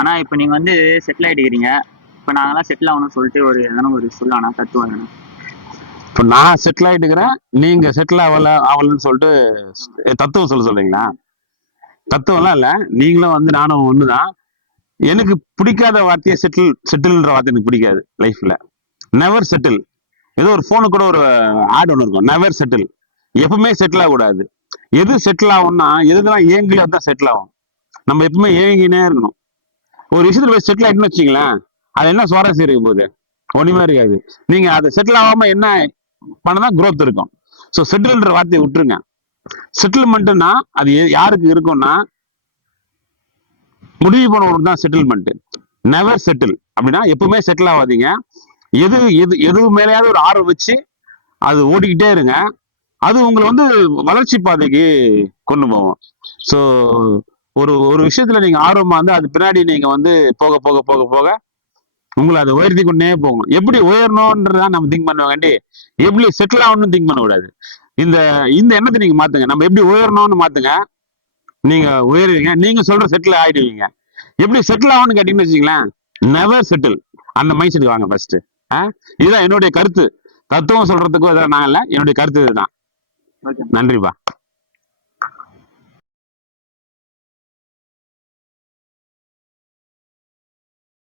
ஆனா இப்ப நீங்க வந்து செட்டில் ஆயிடுக்கிறீங்க. இப்ப நாங்கெல்லாம் செட்டில் ஆகணும்னு சொல்லிட்டு ஒரு எதனா ஒரு சொல்லானா தத்துவம் எதனா? இப்ப நான் செட்டில் ஆயிட்டுக்கிறேன், நீங்க செட்டில் ஆகலன்னு சொல்லிட்டு தத்துவம் சொல்றீங்களா? தத்துவம்லாம் இல்ல. நீங்களும் வந்து நானும் ஒண்ணுதான். எனக்கு பிடிக்காத வார்த்தையை செட்டில்ன்ற வார்த்தை எனக்கு பிடிக்காது லைஃப்ல. Never settle. ஏதோ ஒரு போனு கூட ஒரு ஆட் ஒன்று இருக்கும், நெவர் செட்டில். எப்பவுமே செட்டில் ஆகக்கூடாது. எது செட்டில் ஆகும்னா எதுதான் ஏங்கலையோ தான் செட்டில் ஆகும். நம்ம எப்பவுமே ஏங்கினே இருக்கணும். ஒரு விஷயத்துல போய் செட்டில் ஆயிட்டுன்னு வச்சுங்களேன், அது என்ன சுவாரஸ்யம் இருக்க போகுது? ஒண்ணுமே இருக்காது. நீங்க அது செட்டில் ஆகாம என்ன பண்ணதான் growth இருக்கும். ஸோ செட்டில்ன்ற வார்த்தையை விட்டுருங்க. செட்டில்மெண்ட்னா அது யாருக்கு இருக்கும்னா முடிவு பண்ணவங்களுக்கு தான் செட்டில்மெண்ட். நெவர் செட்டில் அப்படின்னா எப்பவுமே செட்டில் ஆகாதீங்க. எது எது எது மேலேயாவது ஒரு ஆர்வம் வச்சு அது ஓடிக்கிட்டே இருங்க. அது உங்களை வந்து வளர்ச்சி பாதைக்கு கொண்டு போகும். ஸோ ஒரு ஒரு விஷயத்துல நீங்க ஆர்வமா வந்து அது பின்னாடி நீங்க வந்து போக போக போக போக உங்களை அதை உயர்த்தி கொண்டே போகும். எப்படி உயரணும்ன்றதான் நம்ம திங்க் பண்ணுவாங்கண்டி, எப்படி செட்டில் ஆகணும்னு திங்க் பண்ணக்கூடாது. இந்த இந்த எண்ணத்தை நீங்க மாத்துங்க. நம்ம எப்படி உயரணும்னு மாத்துங்க. நீங்க உயருவீங்க. நீங்க சொல்ற செட்டில் ஆயிடுவீங்க. எப்படி செட்டில் ஆகணும்னு கேட்டீங்கன்னு வச்சுங்களேன், நெவர் செட்டில். அந்த மைண்ட் செட் வாங்க ஃபர்ஸ்ட். இதுதான் என்னுடைய கருத்து. தத்துவம் சொல்றதுக்கும் இதெல்லாம் நான் இல்லை, என்னுடைய கருத்து இதுதான். ஓகே. நன்றிப்பா.